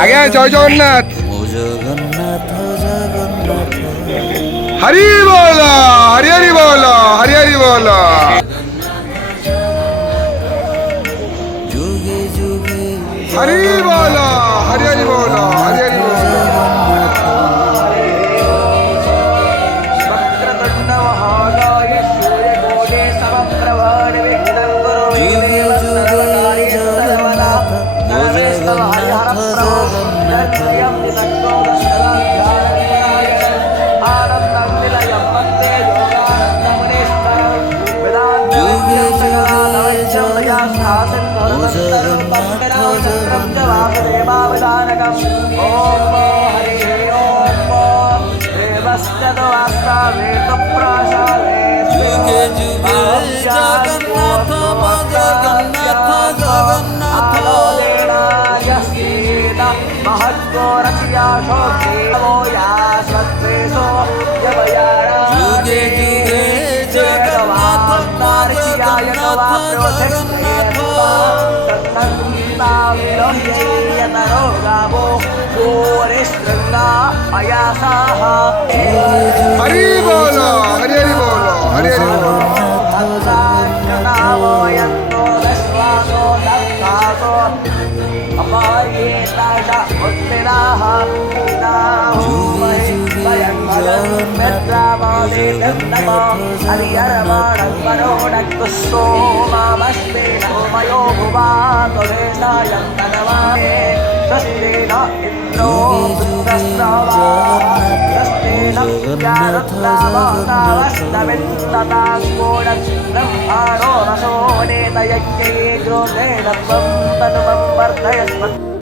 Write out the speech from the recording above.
আগে জয় জগন্নাথ। হরি বল, হরি হরি বল, হরি হরি বল। হরি বল, হরি হরি বল, হরি হরি বল। हरि बोलो, हरि हरि बोलो, हरि हरि बोलो। ब्रह्माणो रसो नेतयज्ञे ग्रोधेन त्वं तनुमं वर्धयस्व